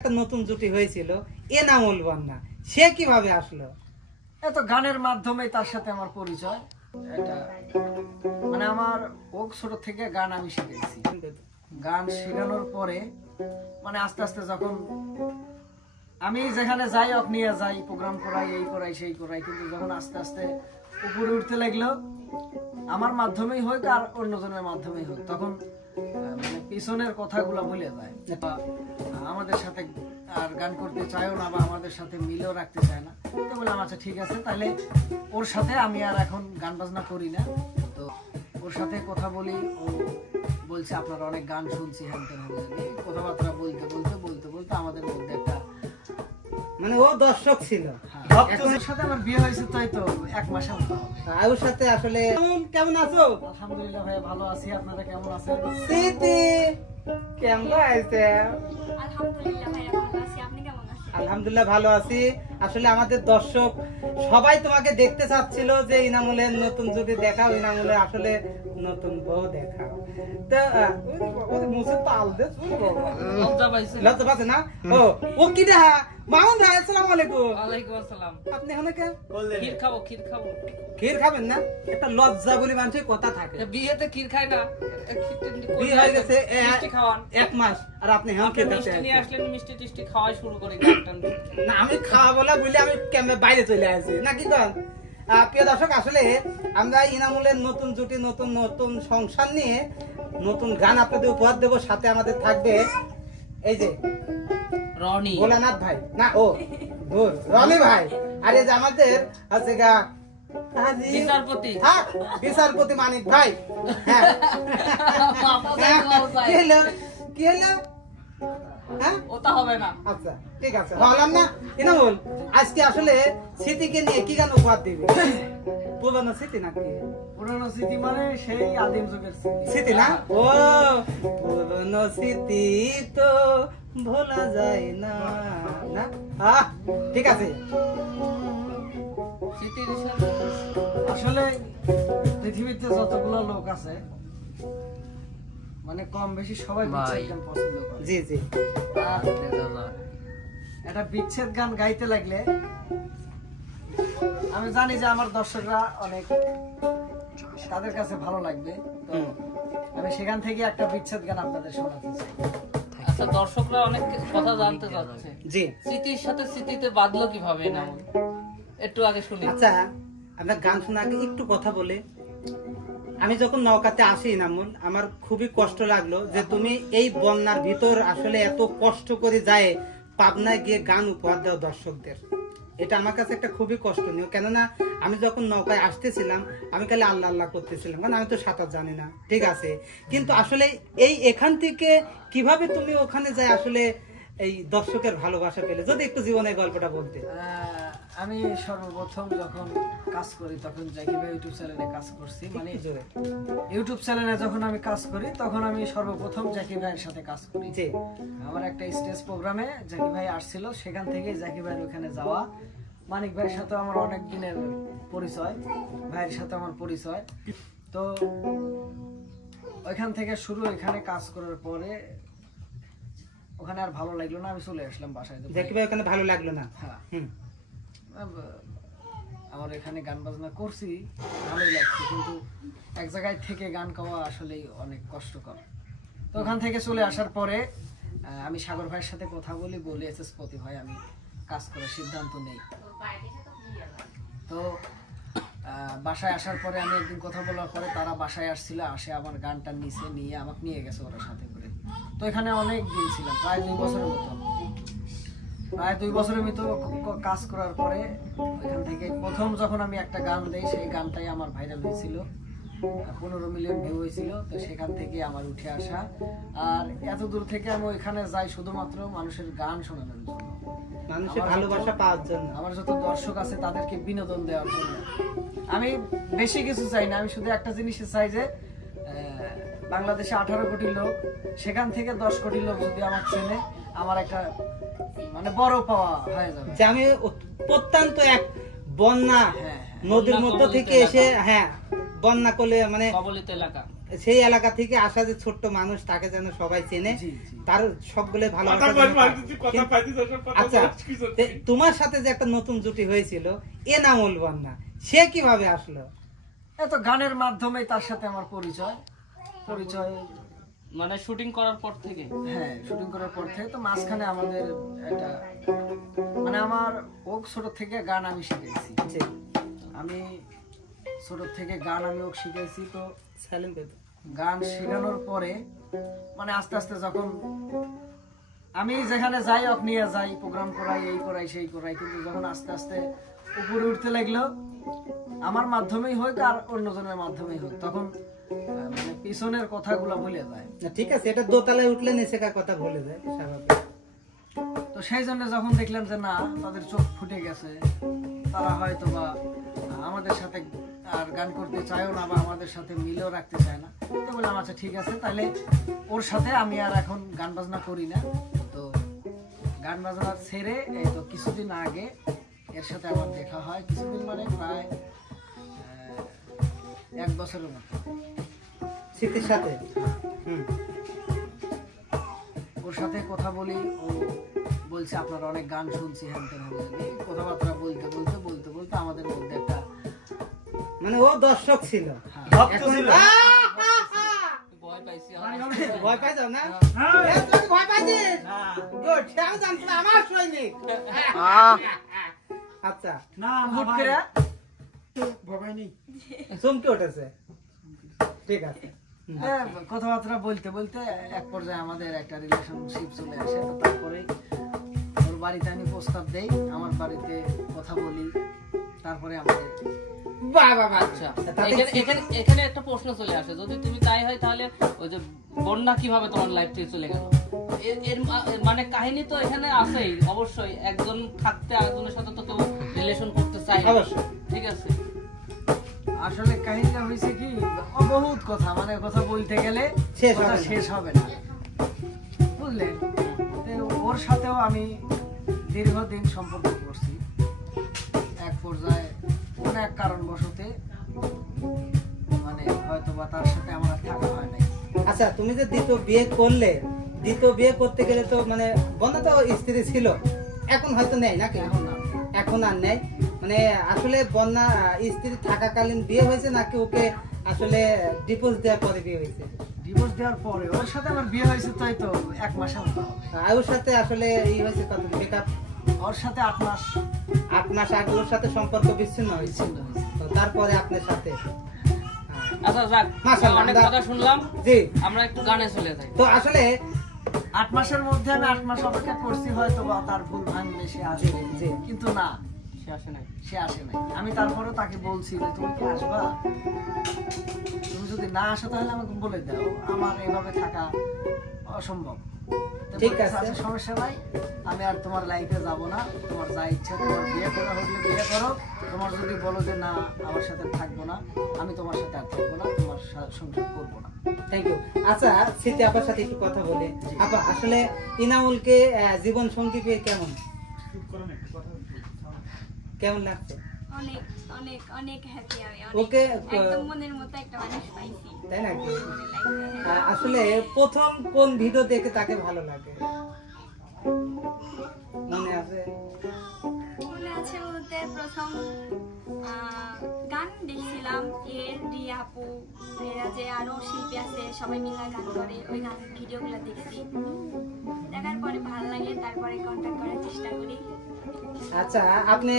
একটা নতুন জুটি হয়েছিল এনামুল বন্যা, সে কিভাবে আসলো? এত গানের মাধ্যমে তার সাথে আমার পরিচয়। এটা মানে আমার ও ছোট থেকে গান আমি শিখেছি। গান শেখানোর পরে মানে আস্তে আস্তে যখন আমি যেখানে যাই ওকে নিয়ে যাই, প্রোগ্রাম করাই, এই করাই সেই করাই, কিন্তু যখন আস্তে আস্তে উপরে উঠতে লাগলো, আমার মাধ্যমেই হোক আর অন্যজনের মাধ্যমেই হোক, তখন মানে পিছনের কথাগুলো ভুলে যায়, আমাদের সাথে আর গান করতে চায়ও না বা আমাদের সাথে মিলেও রাখতে চায় না। তো বললাম আচ্ছা ঠিক আছে, তাহলে ওর সাথে আমি আর এখন গান বাজনা করি না। তো ওর সাথে কথা বলি, ও বলছে আপনার অনেক গান শুনছি, হ্যান তেন কথাবার্তা বলতে বলতে বলতে বলতে আমাদের মধ্যে একটা মানে ও দর্শক ছিল। ওর সাথে আমার বিয়ে হয়েছে তাই তো 1 মাসের মতো হবে। আর ওর সাথে আসলে কেমন আছো? আলহামদুলিল্লাহ ভাইয়া ভালো আছি, আপনারা কেমন আছেন? স্মৃতি কেমন আছে? আলহামদুলিল্লাহ ভাইয়া ভালো আছি, আপনি কেমন আছেন? আলহামদুলিল্লাহ ভালো আছি। আসলে আমাদের দর্শক সবাই তোমাকে দেখতে চাচ্ছিল যে ইনামুলের নতুন জুটি দেখাও, ইনামুলের আসলে নতুন বউ দেখাও। তো মুসে তাল দে, লজ্জা পাইছে। লজ্জা পাচ্ছে না? ও কি দেখা মামুন ভাই, আসসালামু আলাইকুম। ওয়ালাইকুম আসসালাম। আপনি এখানে কে? ক্ষীর খাবো, ক্ষীর খাবো। ক্ষীর খাবেন না? একটা লজ্জা বলি মানুষের কথা থাকে। বিয়েতে ক্ষীর খায় না। বিয়ে হয়ে গেছে মিষ্টি খাওয়ান 1 মাস, আর আপনি হ্যাঁ আপনি খেতে মিষ্টি নিয়ে আসলেন, মিষ্টি টিষ্টি খাওয়াই শুরু করি গানটান। না, আমি খাওয়া বলা বলে আমি ক্যামেরা বাইরে চলে আসি নাকি? কন প্রিয় দর্শক, আসলে আমরা ইনামুলের নতুন জুটি, নতুন নতুন সংসার নিয়ে নতুন গান আপনাদের উপহার দেব। সাথে আমাদের থাকবে এই যে রনি, ভোলানাথ ভাই, না ও ধুর রনি ভাই, আর এই যে আমাদের আছে গা বিচারপতি। থাক, বিচারপতি মানিক ভাই। হ্যাঁ কি হলো? কি হলো? হ্যাঁ ওটা হবে না। আচ্ছা ঠিক আছে, ভাবলাম না। ইনামুল আজকে আসলে স্মৃতিকে নিয়ে কি গান উপহার দিবে? পুরানো স্মৃতি নাকি? পুরনো স্মৃতি মানে সেই আদিম যুগের স্মৃতি। স্মৃতি না? ও পুরানো স্মৃতি তো ভোলা যায় না, না? ঠিক আছে। স্মৃতির সাথে আসলে পৃথিবীতে যতগুলো লোক আছে মানে কম বেশি সবাই বিচ্ছেদ গান পছন্দ করে। জি জি। আর একটা বিচ্ছেদ গান গাইতে লাগলে আমি জানি যে আমার দর্শকরা অনেক তাদের কাছে ভালো লাগবে, তো আমি সেখান থেকে একটা বিচ্ছেদ গান আপনাদের শোনাতে চাই। আচ্ছা, দর্শকরা অনেক কথা জানতে চাচ্ছে। জি। স্মৃতির সাথে স্মৃতিতে বাঁধলো কিভাবে না, একটু আগে শুনি। আচ্ছা, আমরা গান শোনার আগে একটু কথা বলে, আমি যখন নৌকাতে আসি নামুল, আমার খুবই কষ্ট লাগলো যে তুমি এই বন্যার ভিতর আসলে এত কষ্ট করে যায় পাবনায় গিয়ে গান উপহার দাও দর্শকদের। এটা আমার কাছে একটা খুবই কষ্টনীয়, কেননা আমি যখন নৌকায় আসতেছিলাম আমি খালি আল্লাহ আল্লাহ করতেছিলাম, কারণ আমি তো সাঁতার জানি না, ঠিক আছে। কিন্তু আসলে এখান থেকে কিভাবে তুমি ওখানে যাই আসলে এই দর্শকের ভালোবাসা পেলে, যদি একটু জীবনের গল্পটা বলতে। আমি সর্বপ্রথম যখন কাজ করি তখন জাকিব ভাই ইউটিউব চ্যানেলে কাজ করছি, মানে ইউটিউব চ্যানেলে যখন আমি কাজ করি তখন আমি সর্বপ্রথম জাকিব ভাইয়ের সাথে কাজ করি। আমার একটা স্টেজ প্রোগ্রামে জাকিব ভাই আসছিল, সেখান থেকে জাকিব ভাইয়ের ওখানে যাওয়া, মানিক ভাইয়ের সাথে আমার অনেক দিনের পরিচয়, ভাইয়ের সাথে আমার পরিচয়। তো ওইখান থেকে শুরু, এখানে কাজ করার পরে ওখানে আর ভালো লাগলো না, আমি চলে আসলাম বাসায়। জাকিব ভাই ওখানে ভালো লাগলো না? হ্যাঁ, আমার এখানে গান বাজনা করছি, ভালোই লাগছে, কিন্তু এক জায়গায় থেকে গান গাওয়া আসলেই অনেক কষ্টকর। তো ওখান থেকে চলে আসার পরে আমি সাগর ভাইয়ের সাথে কথা বলি এসএসপতি ভাই আমি কাজ করার সিদ্ধান্ত নেই। তো বাসায় আসার পরে আমি একদিন কথা বলার পরে তারা বাসায় আসছিল, আসে আমার গানটা নিয়ে আমাকে নিয়ে গেছে ওরা সাথে করে। তো এখানে অনেক দিন ছিলাম, প্রায় 2 বছরের মতো। প্রায় 2 বছরের মতো কাজ করার পরে এখান থেকে প্রথম যখন আমি একটা গান দেই, সেই গানটাই আমার ভাইরাল হয়েছিল, 15 মিলিয়ন ভিউ হয়েছিল। তো সেখান থেকে আমার উঠে আসা, আর এত দূর থেকে আমি ওইখানে যাই শুধুমাত্র মানুষের গান শোনানোর জন্য, মানুষের ভালোবাসা পাওয়ার জন্য, আমার যত দর্শক আছে তাদেরকে বিনোদন দেওয়ার জন্য। আমি বেশি কিছু চাই না, আমি শুধু একটা জিনিস চাই যে বাংলাদেশে 18 কোটি লোক, সেখান থেকে 10 কোটি লোক যদি আমার চেনে, আমার একটা মানে বড় পাওয়া হয়ে যাবে। যে আমি প্রত্যন্ত এক বন্যা নদীর মধ্য থেকে এসে, হ্যাঁ বন্যা করলে মানে কবলিত এলাকা, সেই এলাকা থেকে আসা যে ছোট্ট মানুষ, তাকে যেন সবাই চেনে, জি, জি। তার সবগুলো ভালোবাসা যেন পায়। আচ্ছা, তোমার সাথে যে একটা নতুন জুটি হয়েছিল এনামুল বন্যা, সে কিভাবে আসলো? এত গানের মাধ্যমে তার সাথে আমার পরিচয়। মানে শুটিং করার পর থেকে? হ্যাঁ, শুটিং করার পর থেকে তো মাঝখানে আমাদের একটা মানে আমার ওক ছোট থেকে গান আমি শিখেছি। জি। আমি ছোট থেকে গান আমি ওক শিখেছি। তো সাইলেন্ট করে দাও। গান শেখানোর পরে মানে আস্তে আস্তে যখন আমি যেখানে যাই ওক নিয়ে যাই, প্রোগ্রাম করাই, এই করাই সেই করাই, কিন্তু যখন আস্তে আস্তে উপরে উঠতে লাগলো, আমার মাধ্যমেই হোক আর অন্যজনের মাধ্যমেই হোক, তখন মানে পিছনের কথাগুলো ভুলে যায়। না, ঠিক আছে, এটা দোতলায় উঠলে নিচেকার কথা ভুলে যায়, স্বাভাবিক। তো সেই জন্য যখন দেখলাম যে না, তাদের চোখ ফুটে গেছে, তারা হয়তো বা আমাদের সাথে আর গান করতে চায়ও না বা আমাদের সাথে মিলও রাখতে চায় না, তো বললাম আচ্ছা ঠিক আছে, তাহলে ওর সাথে আমি আর এখন গান বাজনা করি না। তো গান বাজনা ছেড়ে এই তো কিছুদিন আগে এর সাথে আমার দেখা হয়, কিছুদিন মানে প্রায় 1 বছরের মতো। স্মৃতির সাথে? হুম। ওর সাথে কথা বলি, ও বলছে আপনার অনেক গান শুনছি, হ্যান ত্যান হবে, এই কথাবার্তা বলতে বলতে বলতে বলতে আমাদের মধ্যে একটা মানে ও দর্শক ছিল, হ্যাঁ, এখন ভয় পাইছি ভয় পাই যাও না? এ, তুই কি ভয় পাইছিস? Good, সেটাও জানতো না, আমার সৈনিক। আচ্ছা, হুট করে চমকে উঠেছে, ঠিক আছে। হ্যাঁ, কথাবার্তা বলতে বলতে এক পর্যায়ে আমাদের একটা রিলেশনশিপ চলে আসে। তো তারপরে ওর বাড়িতে আমি প্রস্তাব দেই, আমার বাড়িতে কথা বলি, তারপরে আমাদের বাহ বাহ বাহ। আচ্ছা, তাতে এখানে একটা প্রশ্ন চলে আসে, যদি তুমি তাই হয় তাহলে ওই যে বন্যা কিভাবে তোমার লাইফ থেকে চলে গেল? মানে কাহিনী তো এখানে আছেই, অবশ্যই একজন থাকতে আরেকজনের সাথে তো কেউ রিলেশন করতে চায় না। অবশ্যই। ঠিক আছে, আসলে কাহিনীটা হয়েছে কি, বহুত কথা, মানে কথা বলতে গেলে শেষ কথা হবে না। শেষ হবে না, বুঝলেন? তো ওর সাথেও আমি দীর্ঘদিন সম্পর্ক করছি। এক পর্যায়ে কোনো এক কারণবশতে মানে হয়তো বা তার সাথে আমার আর থাকা হয় নাই। আচ্ছা, তুমি যে দ্বিতীয় বিয়ে করলে, দ্বিতীয় বিয়ে করতে গেলে তো মানে বন্ধা তো স্ত্রী ছিল, এখন হয়তো নেই নাকি? এখন না, এখন আর নেই, মানে আসলে বন্যা স্ত্রী থাকাকালীন বিয়ে হয়েছে নাকি ওকে আসলে ডিভোর্স দেওয়ার পরে বিয়ে হয়েছে? ডিভোর্স দেওয়ার পরে ওর সাথে আমার বিয়ে হয়েছে, তাই তো 1 মাসের মতো হবে। আয়ুর সাথে আসলে এই হয়েছে কত ব্রেকআপ? ওর সাথে 8 মাস 8 মাস আগে ওর সাথে সম্পর্ক বিচ্ছিন্ন হয়েছে, ছিল হয়েছে। তো তারপরে আপনার সাথে। আচ্ছা যাক, মাশাআল্লাহ, অনেক আমরা- কথা শুনলাম, জি, আমরা একটু গানে চলে যাই। তো আসলে 8 মাসের মধ্যে আমি 8 মাস অপেক্ষা করছি, হয়তো বা তার ভুল ভাঙলে সে আসবে, জি। কিন্তু না, সে আসে নাই। সে আসে নাই। আমি তারপরেও তাকে বলছি যে তুমি কি আসবা, তুমি যদি না আসো তাহলে আমাকে বলে দাও, আমার এভাবে থাকা অসম্ভব। তো ঠিক বলতেছে, আছে। আচ্ছা, সমস্যা নাই, আমি আর তোমার লাইফে যাব না, তোমার যা ইচ্ছা, তোমার বিয়ে করা হলে বিয়ে করো, তোমার যদি বলো যে না আমার সাথে থাকবো না, আমি তোমার সাথে আর থাকবো না, তোমার সংসার করবো না। Thank you. আচ্ছা, স্মৃতি আপার সাথে একটু কথা বলি। আপা, আসলে ইনামুলকে জীবন সঙ্গী পেয়ে কেমন কেমন লাগছে? অনেক অনেক অনেক হ্যাপি আমি, ওকে, একদম মনের মতো একটা মানুষ পাইছি তাই নাকি? আমার লাইফে। আসলে প্রথম কোন ভিডিও দেখে তাকে ভালো লাগে মনে আছে? মনে আছে বলতে প্রথম গান দেখছিলাম, রিয়া আপু, এরা যে আরো শিল্পী আছে সবাই মিলে গান করে, ওই গান ভিডিওগুলো দেখছি, দেখার পরে ভালো লাগলে তারপরে কন্ট্যাক্ট করার চেষ্টা করি। আচ্ছা, আপনি